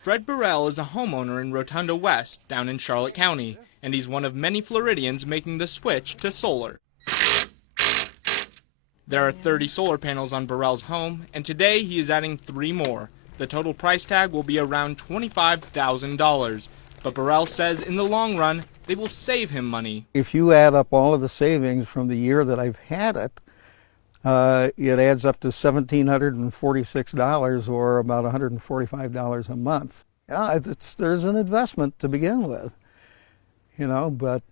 Fred Burrell is a homeowner in Rotunda West, down in Charlotte County, and he's one of many Floridians making the switch to solar. There are 30 solar panels on Burrell's home, and today he is adding 3 more. The total price tag will be around $25,000, but Burrell says in the long run, they will save him money. If you add up all of the savings from the year that I've had it, it adds up to $1,746 or about $145 a month. Yeah, there's an investment to begin with, you know, but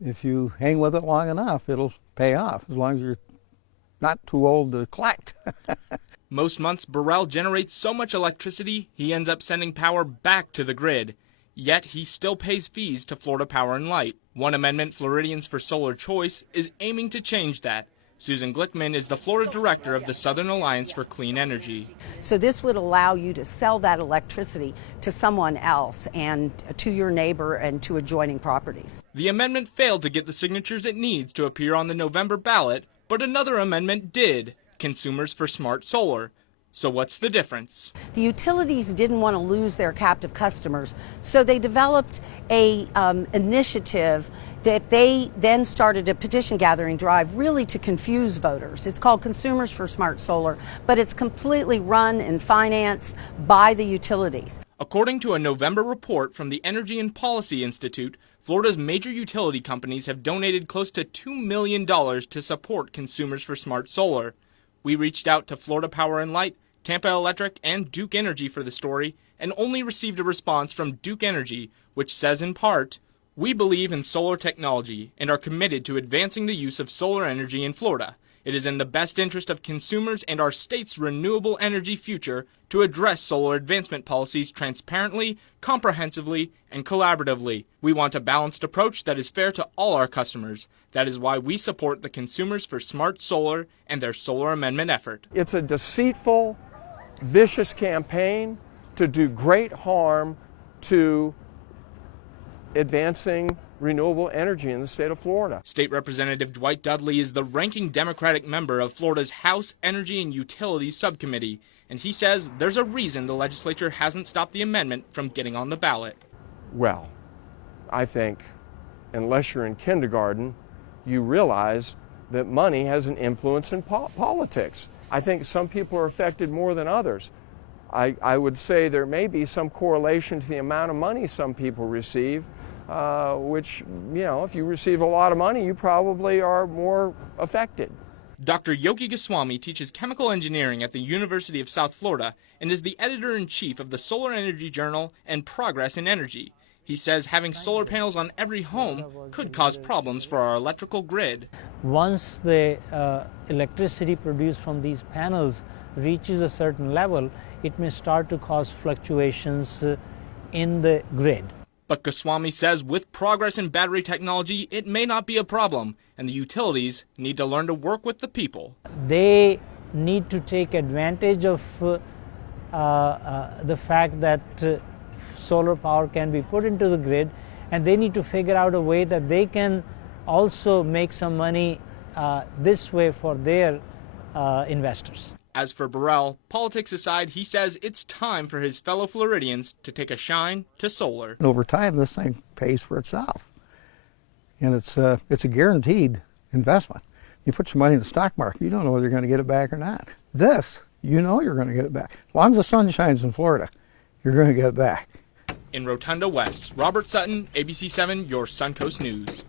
if you hang with it long enough, it'll pay off as long as you're not too old to collect. Most months, Burrell generates so much electricity, he ends up sending power back to the grid. Yet he still pays fees to Florida Power and Light. One amendment, Floridians for Solar Choice, is aiming to change that. Susan Glickman is the Florida director of the Southern Alliance for Clean Energy. So this would allow you to sell that electricity to someone else and to your neighbor and to adjoining properties. The amendment failed to get the signatures it needs to appear on the November ballot, but another amendment did, Consumers for Smart Solar. So what's the difference? The utilities didn't want to lose their captive customers, so they developed a initiative that they then started a petition gathering drive really to confuse voters. It's called Consumers for Smart Solar, but it's completely run and financed by the utilities. According to a November report from the Energy and Policy Institute, Florida's major utility companies have donated close to $2 million to support Consumers for Smart Solar. We reached out to Florida Power and Light, Tampa Electric, and Duke Energy for the story, and only received a response from Duke Energy, which says in part, "We believe in solar technology and are committed to advancing the use of solar energy in Florida. It is in the best interest of consumers and our state's renewable energy future to address solar advancement policies transparently, comprehensively, and collaboratively. We want a balanced approach that is fair to all our customers. That is why we support the Consumers for Smart Solar and their solar amendment effort." It's a deceitful, vicious campaign to do great harm to advancing renewable energy in the state of Florida. State Representative Dwight Dudley is the ranking Democratic member of Florida's House Energy and Utilities Subcommittee, and he says there's a reason the legislature hasn't stopped the amendment from getting on the ballot. Well, I think unless you're in kindergarten, you realize that money has an influence in politics. I think some people are affected more than others. I would say there may be some correlation to the amount of money some people receive, which, you know, if you receive a lot of money, you probably are more affected. Dr. Yogi Goswami teaches chemical engineering at the University of South Florida and is the editor-in-chief of the Solar Energy Journal and Progress in Energy. He says having solar panels on every home could cause problems for our electrical grid. Once the electricity produced from these panels reaches a certain level, it may start to cause fluctuations in the grid. But Goswami says with progress in battery technology, it may not be a problem, and the utilities need to learn to work with the people. They need to take advantage of the fact that solar power can be put into the grid, and they need to figure out a way that they can also make some money this way for their investors. As for Burrell, politics aside, he says it's time for his fellow Floridians to take a shine to solar. And over time, this thing pays for itself. And it's a guaranteed investment. You put your money in the stock market, you don't know whether you're going to get it back or not. This, you know you're going to get it back. As long as the sun shines in Florida, you're going to get it back. In Rotunda West, Robert Sutton, ABC7, your Suncoast News.